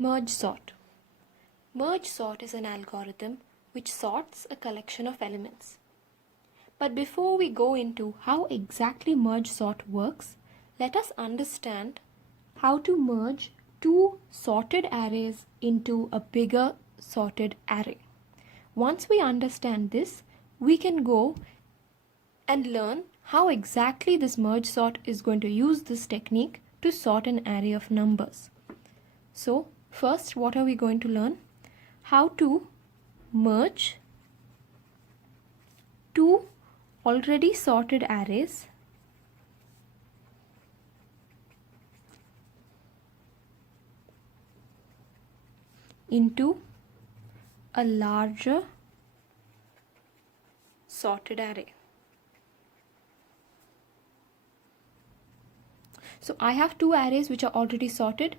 Merge sort. Merge sort is an algorithm which sorts a collection of elements. But before we go into how exactly merge sort works, let us understand how to merge two sorted arrays into a bigger sorted array. Once we understand this, we can go and learn how exactly this merge sort is going to use this technique to sort an array of numbers. So, first, what are we going to learn? How to merge two already sorted arrays into a larger sorted array. So I have two arrays which are already sorted.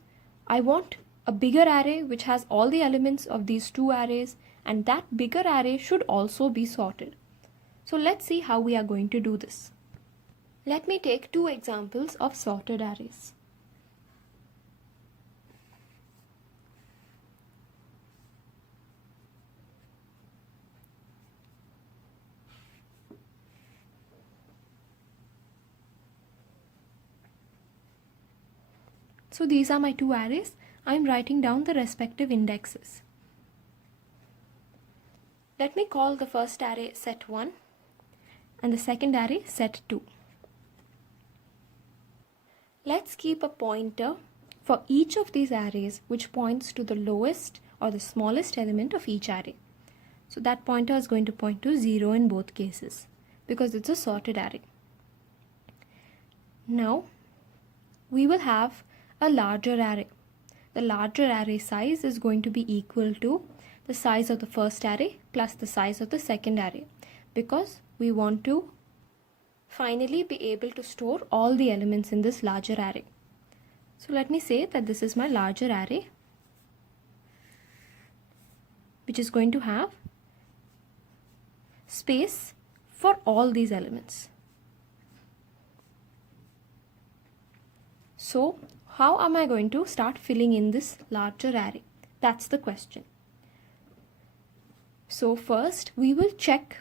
I want a bigger array which has all the elements of these two arrays, and that bigger array should also be sorted. So let's see how we are going to do this. Let me take two examples of sorted arrays. So these are my two arrays. I am writing down the respective indexes. Let me call the first array set 1 and the second array set 2. Let's keep a pointer for each of these arrays which points to the lowest or the smallest element of each array. So that pointer is going to point to 0 in both cases because it's a sorted array. Now we will have a larger array. The larger array size is going to be equal to the size of the first array plus the size of the second array, because we want to finally be able to store all the elements in this larger array. So let me say that this is my larger array, which is going to have space for all these elements. So how am I going to start filling in this larger array? That's the question. So first we will check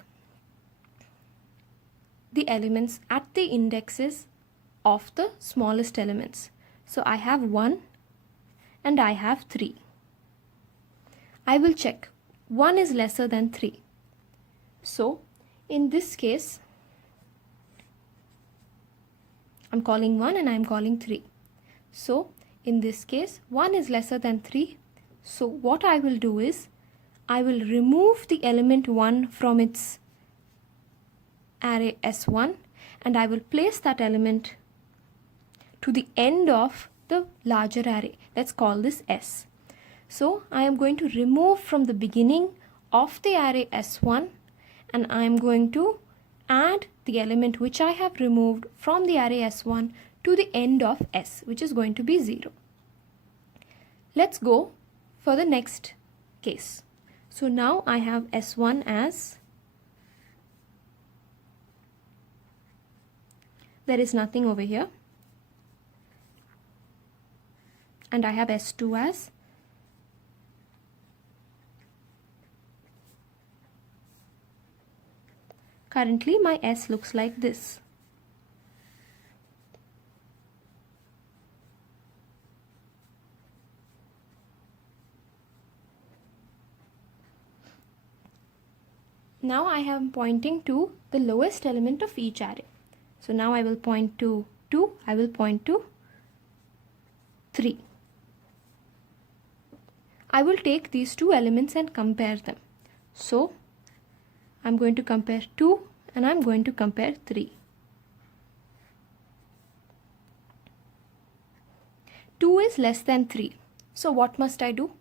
the elements at the indexes of the smallest elements. So I have 1 and I have 3. I will check 1 is lesser than 3. So in this case, I'm calling 1 and I'm calling 3. So in this case 1 is lesser than 3. So what I will do is I will remove the element 1 from its array S1 and I will place that element to the end of the larger array. Let's call this S. So I am going to remove from the beginning of the array S1 and I am going to add the element which I have removed from the array S1 to the end of S, which is going to be 0. Let's go for the next case. So now I have S1 as, there is nothing over here, and I have S2 as, currently my S looks like this. Now I am pointing to the lowest element of each array. So now I will point to 2, I will point to 3. I will take these two elements and compare them. So I'm going to compare 2 and I'm going to compare 3. 2 is less than 3. So what must I do?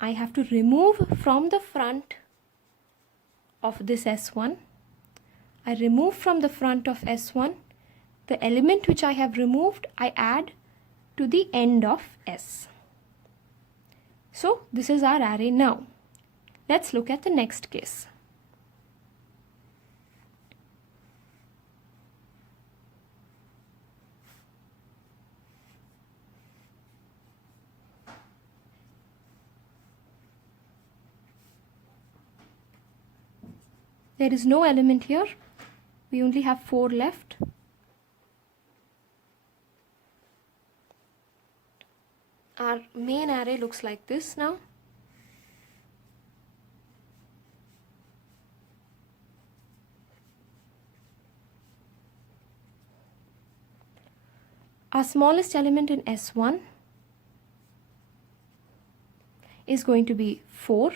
I have to remove from the front of this S1. I remove from the front of S1 the element which I have removed, I add to the end of S. So this is our array now. Let's look at the next case. There is no element here. We only have 4 left. Our main array looks like this now. Our smallest element in S1 is going to be 4,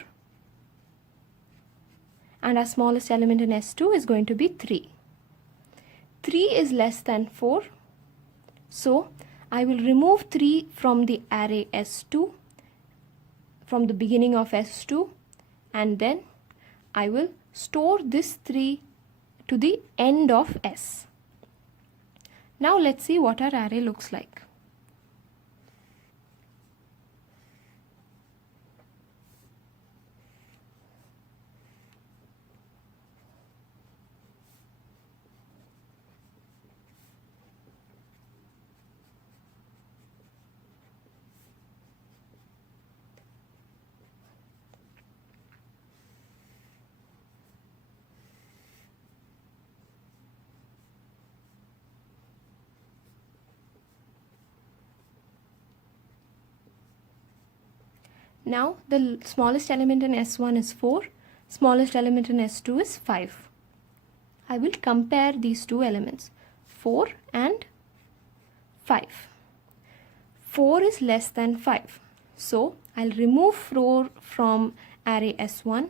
and our smallest element in S2 is going to be 3. 3 is less than 4, so I will remove 3 from the array S2, from the beginning of S2, and then I will store this 3 to the end of S. Now let's see what our array looks like. Now the smallest element in S1 is 4, smallest element in S2 is 5. I will compare these two elements, 4 and 5. 4 is less than 5, so I'll remove 4 from array S1.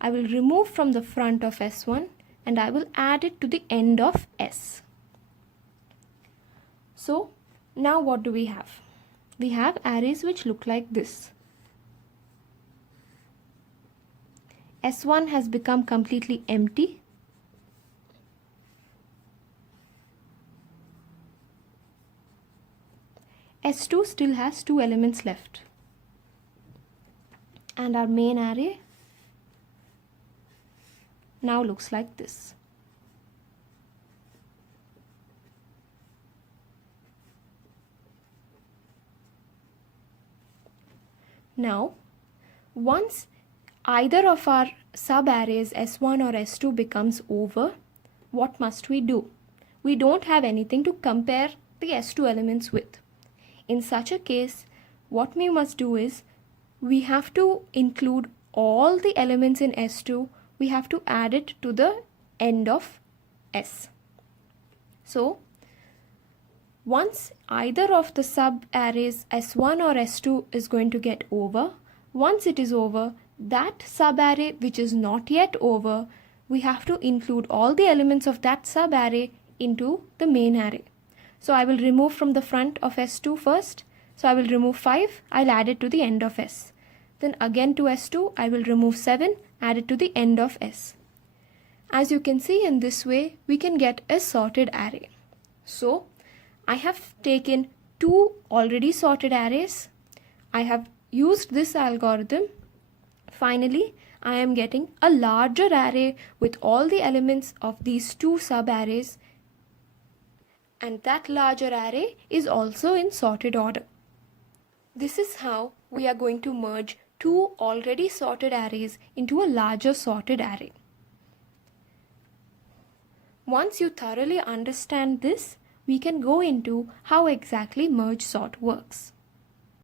I will remove from the front of S1 and I will add it to the end of S. So now what do we have? We have arrays which look like this. S1 has become completely empty. S2 still has 2 elements left. And our main array now looks like this. Now, once either of our sub-arrays S1 or S2 becomes over, what must we do? We don't have anything to compare the S2 elements with. In such a case, what we must do is, we have to include all the elements in S2, we have to add it to the end of S. So, once either of the sub-arrays S1 or S2 is going to get over, once it is over, that sub-array which is not yet over, we have to include all the elements of that sub-array into the main array. So I will remove from the front of S2 first. So I will remove 5, I'll add it to the end of S. Then again to S2, I will remove 7, add it to the end of S. As you can see, in this way, we can get a sorted array. So I have taken 2 already sorted arrays. I have used this algorithm. Finally, I am getting a larger array with all the elements of these 2 sub-arrays, and that larger array is also in sorted order. This is how we are going to merge 2 already sorted arrays into a larger sorted array. Once you thoroughly understand this, we can go into how exactly merge sort works.